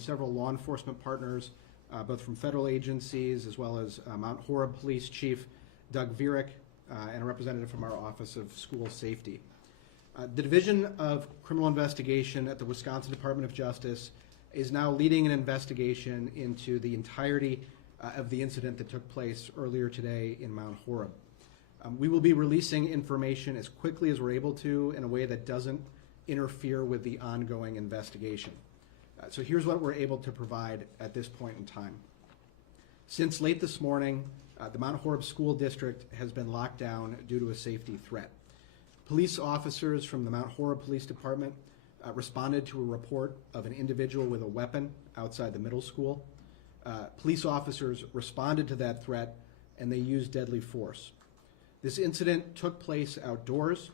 and several law enforcement partners, both from federal agencies as well as Mount Horeb Police Chief Doug Vierick, and a representative from our Office of School Safety. The Division of Criminal Investigation at the Wisconsin Department of Justice is now leading an investigation into the entirety of the incident that took place earlier today in Mount Horeb. We will be releasing information as quickly as we're able to in a way that doesn't interfere with the ongoing investigation. So here's what we're able to provide at this point in time. Since late this morning, the Mount Horeb School District has been locked down due to a safety threat. Police officers from the Mount Horeb Police Department responded to a report of an individual with a weapon outside the middle school. Police officers responded to that threat and they used deadly force. This incident took place outdoors.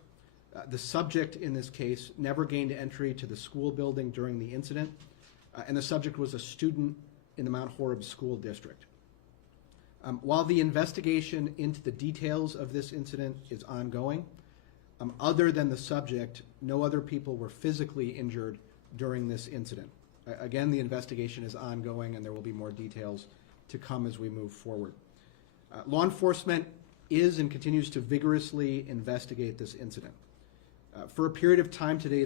The subject in this case never gained entry to the school building during the incident, and the subject was a student in the Mount Horeb School District. While the investigation into the details of this incident is ongoing, other than the subject, no other people were physically injured during this incident. Again, the investigation is ongoing and there will be more details to come as we move forward. Law enforcement is and continues to vigorously investigate this incident. For a period of time today,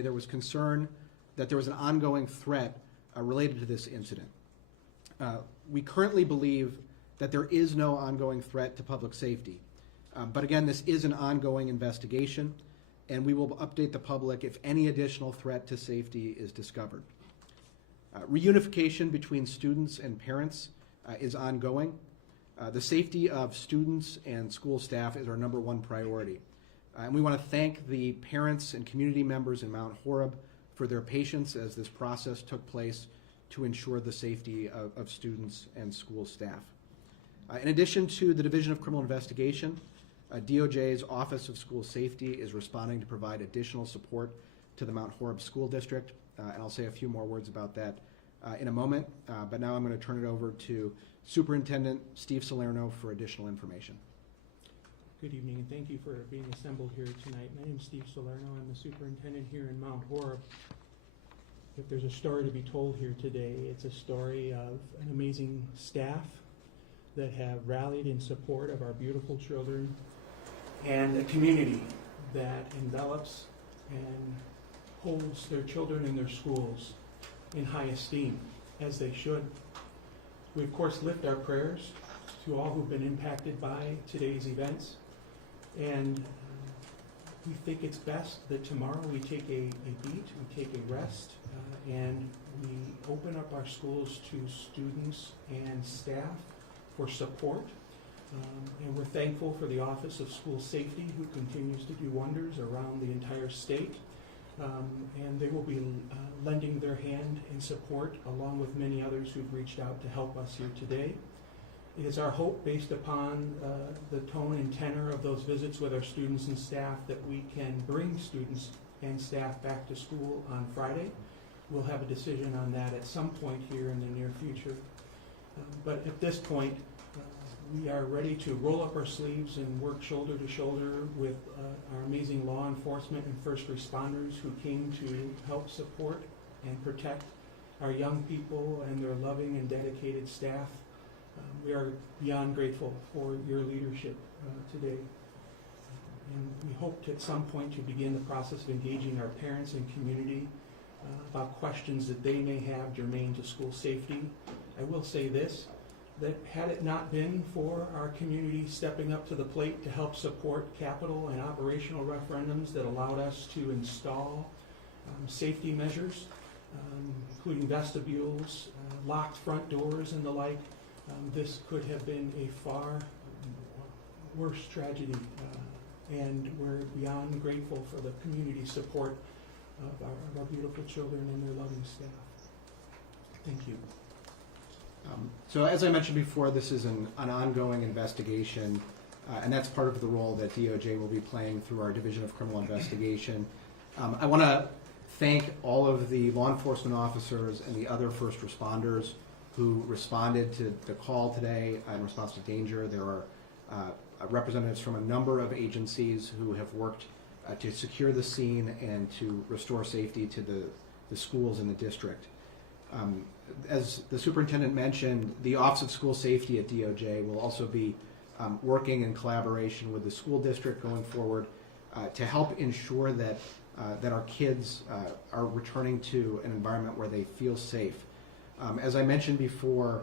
there was concern that there was an ongoing threat related to this incident. We currently believe that there is no ongoing threat to public safety. But again, this is an ongoing investigation, and we will update the public if any additional threat to safety is discovered. Reunification between students and parents is ongoing. The safety of students and school staff is our number one priority. And we want to thank the parents and community members in Mount Horeb for their patience as this process took place to ensure the safety of students and school staff. In addition to the Division of Criminal Investigation, DOJ's Office of School Safety is responding to provide additional support to the Mount Horeb School District, and I'll say a few more words about that in a moment, but now I'm going to turn it over to Superintendent Steve Salerno for additional information. Good evening, and thank you for being assembled here tonight. My name is Steve Salerno. I'm the superintendent here in Mount Horeb. If there's a story to be told here today, it's a story of an amazing staff that have rallied in support of our beautiful children and a community that envelops and holds their children and their schools in high esteem, as they should. We, of course, lift our prayers to all who've been impacted by today's events, and we think it's best that tomorrow we take a beat, we take a rest, and we open up our schools to students and staff for support. And we're thankful for the Office of School Safety, who continues to do wonders around the entire state. And they will be lending their hand in support, along with many others who've reached out to help us here today. It is our hope, based upon the tone and tenor of those visits with our students and staff, that we can bring students and staff back to school on Friday. We'll have a decision on that at some point here in the near future. But at this point, we are ready to roll up our sleeves and work shoulder to shoulder with our amazing law enforcement and first responders who came to help support and protect our young people and their loving and dedicated staff. We are beyond grateful for your leadership today. And we hope to, at some point, to begin the process of engaging our parents and community about questions that they may have germane to school safety. I will say this, that had it not been for our community stepping up to the plate to help support capital and operational referendums that allowed us to install safety measures, including vestibules, locked front doors and the like, this could have been a far worse tragedy, and we're beyond grateful for the community support of our beautiful children and their loving staff. Thank you. So as I mentioned before, this is an ongoing investigation, and that's part of the role that DOJ will be playing through our Division of Criminal Investigation. I want to thank all of the law enforcement officers and the other first responders who responded to the call today in response to danger. There are representatives from a number of agencies who have worked to secure the scene and to restore safety to the schools in the district. As the superintendent mentioned, the Office of School Safety at DOJ will also be working in collaboration with the school district going forward to help ensure that our kids are returning to an environment where they feel safe. As I mentioned before,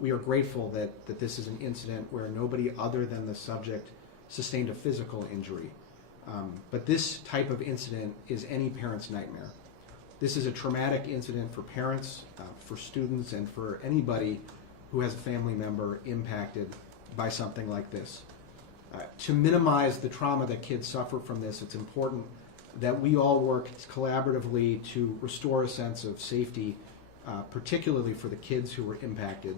we are grateful that this is an incident where nobody other than the subject sustained a physical injury. But this type of incident is any parent's nightmare. This is a traumatic incident for parents, for students, and for anybody who has a family member impacted by something like this. To minimize the trauma that kids suffer from this, it's important that we all work collaboratively to restore a sense of safety, particularly for the kids who were impacted,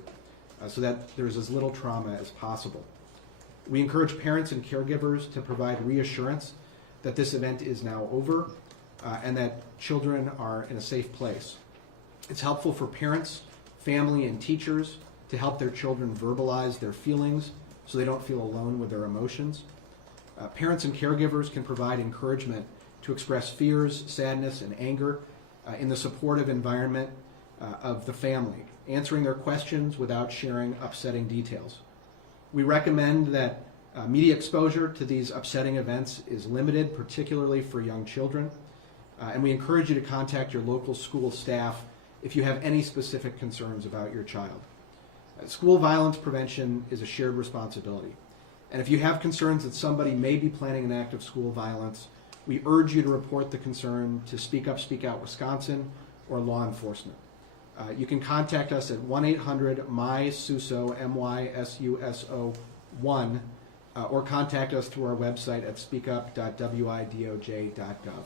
so that there's as little trauma as possible. We encourage parents and caregivers to provide reassurance that this event is now over and that children are in a safe place. It's helpful for parents, family, and teachers to help their children verbalize their feelings so they don't feel alone with their emotions. Parents and caregivers can provide encouragement to express fears, sadness, and anger in the supportive environment of the family, answering their questions without sharing upsetting details. We recommend that media exposure to these upsetting events is limited, particularly for young children. And we encourage you to contact your local school staff if you have any specific concerns about your child. School violence prevention is a shared responsibility. And if you have concerns that somebody may be planning an act of school violence, we urge you to report the concern to Speak Up, Speak Out Wisconsin or law enforcement. You can contact us at 1-800-MYSUSO, MYSUSO 1, or contact us through our website at speakup.widoj.gov.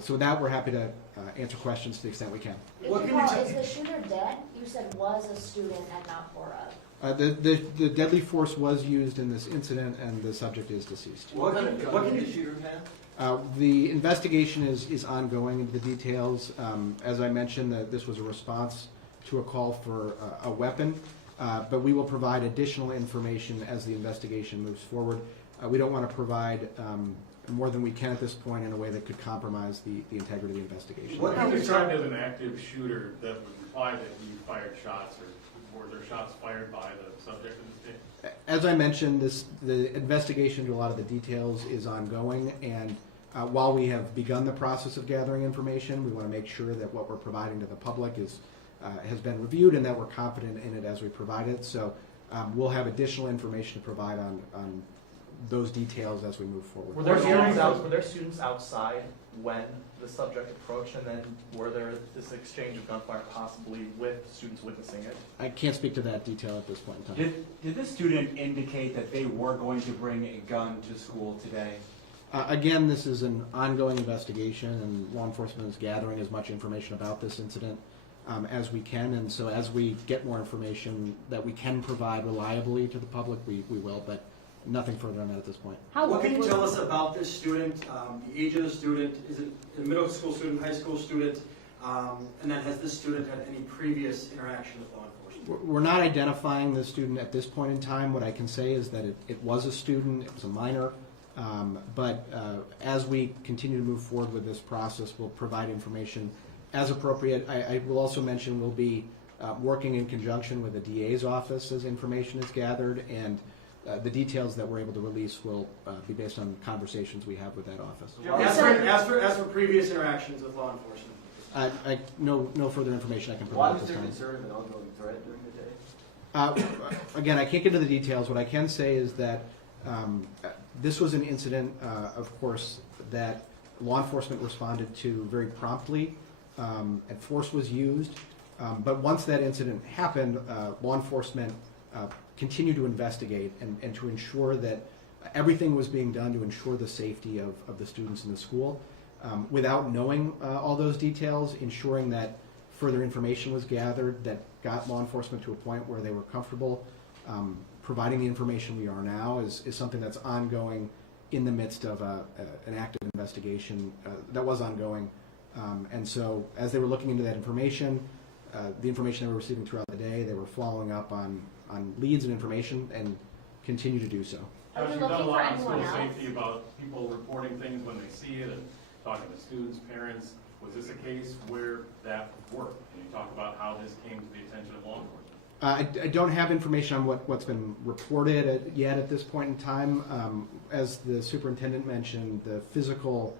So with that, we're happy to answer questions to the extent we can. Is the shooter dead? You said was a student at Mount Horeb. The deadly force was used in this incident, and the subject is deceased. What kind of shooter have? The investigation is ongoing into the details. As I mentioned, that this was a response to a call for a weapon, but we will provide additional information as the investigation moves forward. We don't want to provide more than we can at this point in a way that could compromise the integrity of the investigation. What can you describe as an active shooter that would imply that he fired shots, or were there shots fired by the subject in this case? As I mentioned, the investigation into a lot of the details is ongoing, and while we have begun the process of gathering information, we want to make sure that what we're providing to the public has been reviewed and that we're confident in it as we provide it. So we'll have additional information to provide on those details as we move forward. Were there students outside when the subject approached, and then were there this exchange of gunfire possibly with students witnessing it? I can't speak to that detail at this point in time. Did the student indicate that they were going to bring a gun to school today? Again, this is an ongoing investigation, and law enforcement is gathering as much information about this incident as we can. And so as we get more information that we can provide reliably to the public, we will, but nothing further on that at this point. What can you tell us about this student, the age of the student? Is it a middle school student, high school student? And then has this student had any previous interaction with law enforcement? We're not identifying the student at this point in time. What I can say is that it was a student, it was a minor, but as we continue to move forward with this process, we'll provide information as appropriate. I will also mention we'll be working in conjunction with the DA's office as information is gathered, and the details that we're able to release will be based on conversations we have with that office. As for previous interactions with law enforcement? No further information I can provide at this time. Why was there concern of an ongoing threat during the day? Again, I can't get into the details. What I can say is that this was an incident, of course, that law enforcement responded to very promptly, and force was used. But once that incident happened, law enforcement continued to investigate and to ensure that everything was being done to ensure the safety of the students in the school. Without knowing all those details, ensuring that further information was gathered that got law enforcement to a point where they were comfortable providing the information we are now is something that's ongoing in the midst of an active investigation that was ongoing. And so as they were looking into that information, the information they were receiving throughout the day, they were following up on leads and information and continue to do so. Are you You've done a looking for lot on anyone school else? safety about people reporting things when they see it and talking to students, parents. Was this a case where that worked? Can you talk about how this came to the attention of law enforcement? I don't have information on what's been reported yet at this point in time. As the superintendent mentioned, the physical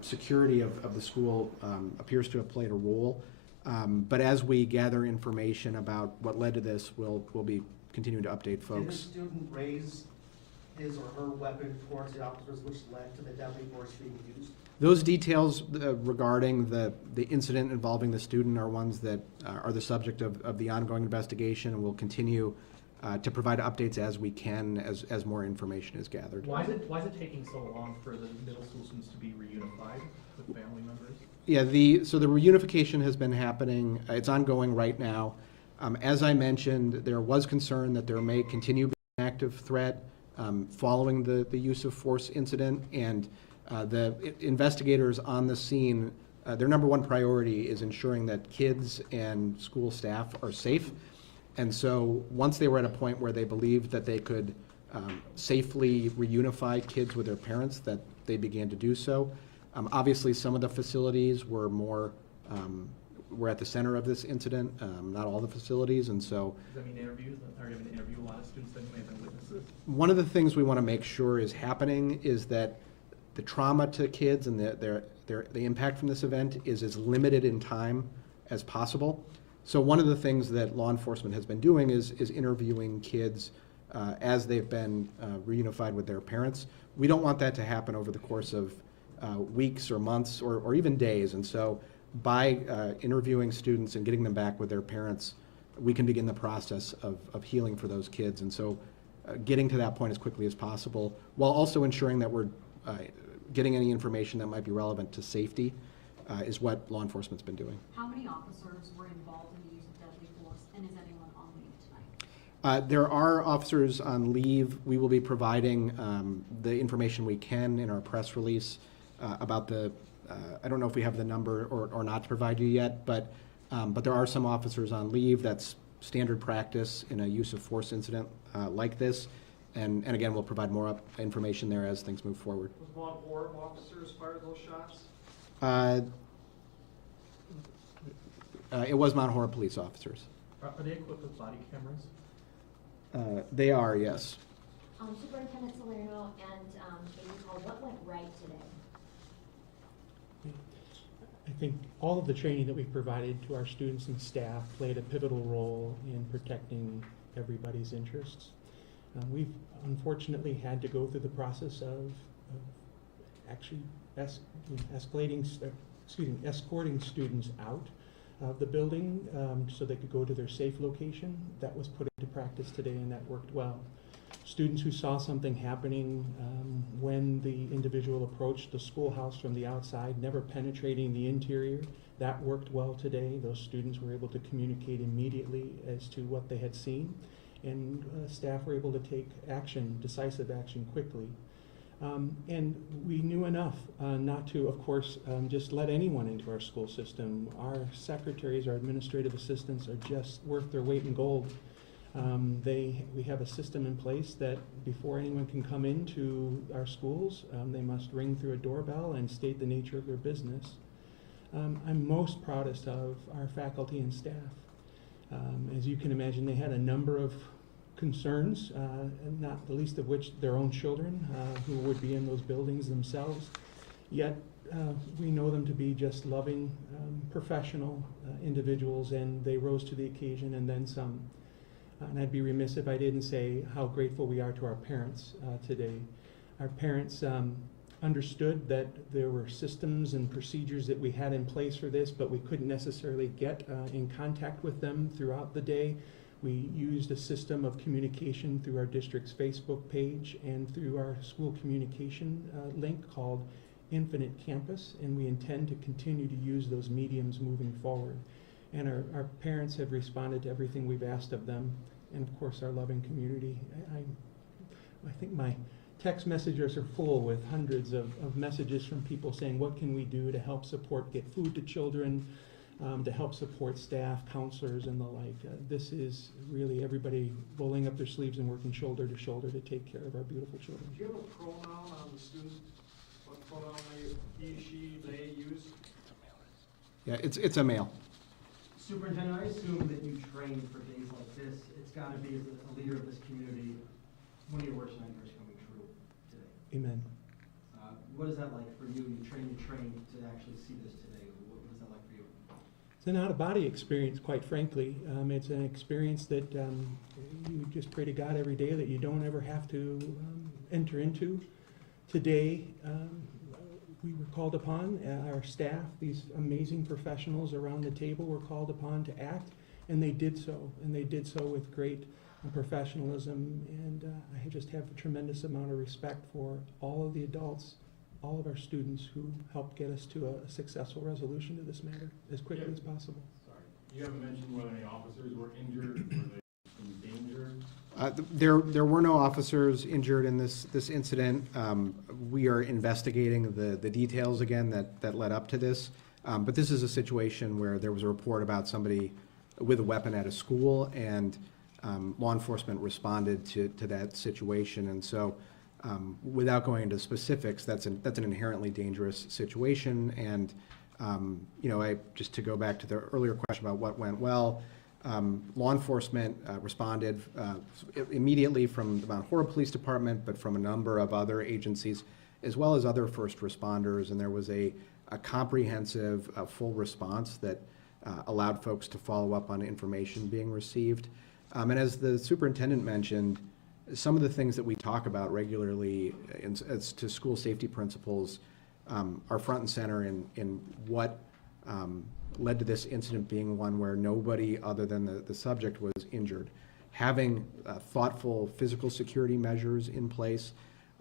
security of the school appears to have played a role. But as we gather information about what led to this, we'll be continuing to update Did the folks. student raise his or her weapon towards the officers, which led to the deadly force being used? Those details regarding the incident involving the student are ones that are the subject of the ongoing investigation, and we'll continue to provide updates as we can as more information is gathered. Why is it taking so long for the middle school students to be reunified with family members? Yeah, so the reunification has been happening, it's ongoing right now. As I mentioned, there was concern that there may continue to be an active threat following the use of force incident, and the investigators on the scene, their number one priority is ensuring that kids and school staff are safe. And so once they were at a point where they believed that they could safely reunify kids with their parents, that they began to do so. Obviously, some of the facilities were were at the center of this incident, not all the facilities, and so. Does that mean interviews? Are you going to interview a lot of students that may have been witnesses? One of the things we want to make sure is happening is that the trauma to kids and the impact from this event is as limited in time as possible. So one of the things that law enforcement has been doing is interviewing kids as they've been reunified with their parents. We don't want that to happen over the course of weeks or months or even days. And so by interviewing students and getting them back with their parents, we can begin the process of healing for those kids. And so getting to that point as quickly as possible, while also ensuring that we're getting any information that might be relevant to safety is what law enforcement's been doing. How many officers were involved in the use of deadly force, and is anyone on leave tonight? There are officers on leave. We will be providing the information we can in our press release about I don't know if we have the number or not to provide you yet, but there are some officers on leave. That's standard practice in a use of force incident like this. And again, we'll provide more information there as things move forward. Was Mount Horeb officers fired those shots? It was Mount Horeb police officers. Are they equipped with body cameras? They are, yes. Superintendent Salerno and Amy Hall, what went right today? I think all of the training that we've provided to our students and staff played a pivotal role in protecting everybody's interests. We've unfortunately had to go through the process of actually escorting students out of the building so they could go to their safe location. That was put into practice today, and that worked well. Students who saw something happening when the individual approached the schoolhouse from the outside, never penetrating the interior, that worked well today. Those students were able to communicate immediately as to what they had seen, and staff were able to take action, decisive action, quickly. And we knew enough not to, of course, just let anyone into our school system. Our secretaries, our administrative assistants are just worth their weight in gold. We have a system in place that before anyone can come into our schools, they must ring through a doorbell and state the nature of their business. I'm most proudest of our faculty and staff. As you can imagine, they had a number of concerns, not the least of which their own children who would be in those buildings themselves. Yet we know them to be just loving, professional individuals, and they rose to the occasion and then some. And I'd be remiss if I didn't say how grateful we are to our parents today. Our parents understood that there were systems and procedures that we had in place for this, but we couldn't necessarily get in contact with them throughout the day. We used a system of communication through our district's Facebook page and through our school communication link called Infinite Campus, and we intend to continue to use those mediums moving forward. And our parents have responded to everything we've asked of them, and of course our loving community. I think my text messages are full with hundreds of messages from people saying, what can we do to help support, get food to children, to help support staff, counselors, and the like. This is really everybody rolling up their sleeves and working shoulder to shoulder to take care of our beautiful children. Do you have a pronoun on the student? What pronoun may he, she, they use? Yeah, it's a male. Superintendent, I assume that you train for days like this. It's got to be, as a leader of this community, one of your worst nightmares coming true today. Amen. What is that like for you? You train to actually see this today. What is that like for you? It's an out-of-body experience, quite frankly. It's an experience that you just pray to God every day that you don't ever have to enter into. Today, we were called upon, our staff, these amazing professionals around the table were called upon to act, and they did so, with great professionalism, and I just have a tremendous amount of respect for all of the adults, all of our students who helped get us to a successful resolution to this matter as quickly as possible. Sorry, you haven't mentioned whether any officers were injured, were they in danger? There were no officers injured in this incident. We are investigating the details again that led up to this. But this is a situation where there was a report about somebody with a weapon at a school, and law enforcement responded to that situation. And so, without going into specifics, that's an inherently dangerous situation. And just to go back to the earlier question about what went well. Law enforcement responded immediately from the Mount Horeb Police Department, but from a number of other agencies, as well as other first responders, and there was a comprehensive, full response that allowed folks to follow up on information being received. And as the superintendent mentioned, some of the things that we talk about regularly as to school safety principles are front and center in what led to this incident being one where nobody other than the subject was injured. Having thoughtful physical security measures in place,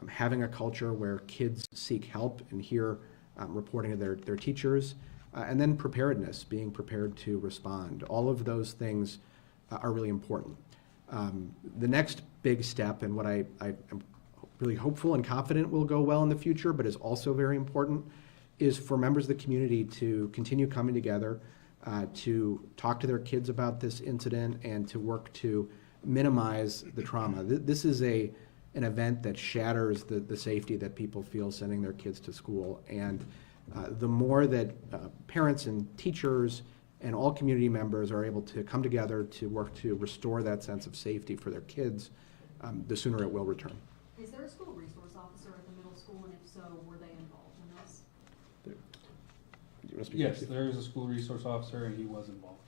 having a culture where kids seek help and hear reporting of their teachers, and then preparedness, being prepared to respond. All of those things are really important. The next big step, and what I am really hopeful and confident will go well in the future, but is also very important, is for members of the community to continue coming together, to talk to their kids about this incident, and to work to minimize the trauma. This is an event that shatters the safety that people feel sending their kids to school. And the more that parents and teachers and all community members are able to come together to work to restore that sense of safety for their kids, the sooner it will return. Is there a school resource officer at the middle school, and if so, were they involved in this? Yes, there is a school resource officer, and he was involved.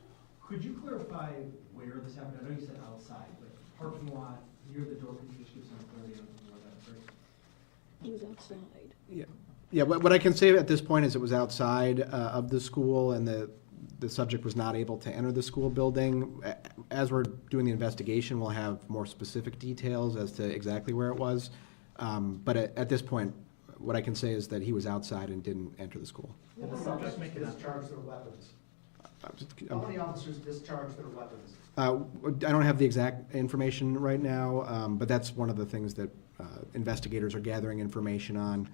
Could you clarify where this happened? I know you said outside, but parking lot near the door. Could you just give some clarity on where that occurred? It was outside. Yeah, what I can say at this point is it was outside of the school, and the subject was not able to enter the school building. As we're doing the investigation, we'll have more specific details as to exactly where it was. But at this point, what I can say is that he was outside and didn't enter the school. Did the subject discharge their weapons? How many officers discharged their weapons? I don't have the exact information right now, but that's one of the things that investigators are gathering information on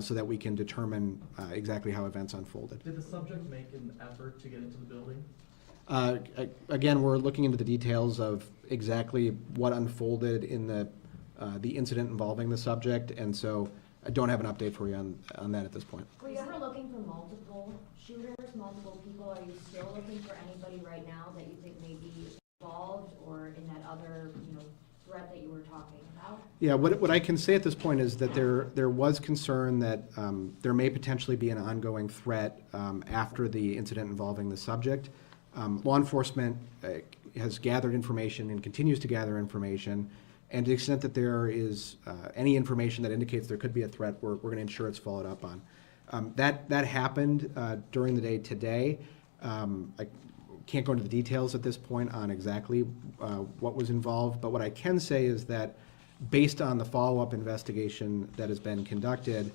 so that we can determine exactly how events unfolded. Did the subject make an effort to get into the building? Again, we're looking into the details of exactly what unfolded in the incident involving the subject, and so I don't have an update for you on that at this point. Were you ever looking for multiple shooters, multiple people? Are you still looking for anybody right now that you think may be involved or in that other, threat that you were talking about? Yeah, what I can say at this point is that there was concern that there may potentially be an ongoing threat after the incident involving the subject. Law enforcement has gathered information and continues to gather information, and to the extent that there is any information that indicates there could be a threat, we're going to ensure it's followed up on. That happened during the day today. I can't go into the details at this point on exactly what was involved, but what I can say is that based on the follow-up investigation that has been conducted,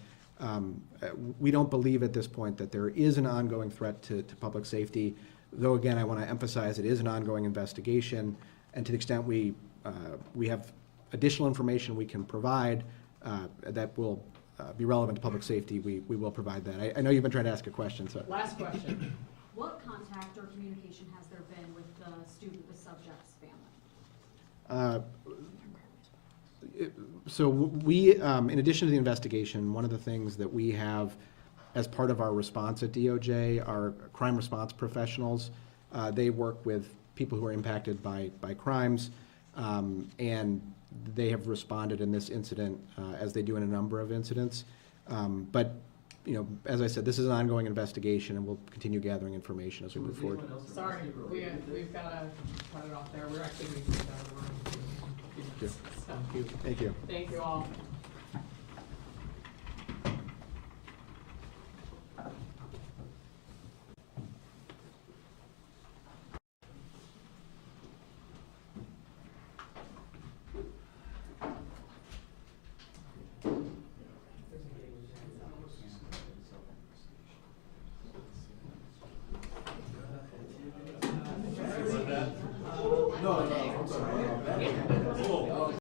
we don't believe at this point that there is an ongoing threat to public safety, though again, I want to emphasize it is an ongoing investigation, and to the extent we have additional information we can provide that will be relevant to public safety, we will provide that. I know you've been trying to ask a question, so. Last question. What contact or communication has there been with the subject's family? So we, in addition to the investigation, one of the things that we have as part of our response at DOJ, our crime response professionals, they work with people who are impacted by crimes, and they have responded in this incident as they do in a number of incidents. But, you know, as I said, this is an ongoing investigation, and we'll continue gathering information as we move forward. Sorry, we've got to cut it off there. We're actually going to get out of the room. Thank you. Thank you all.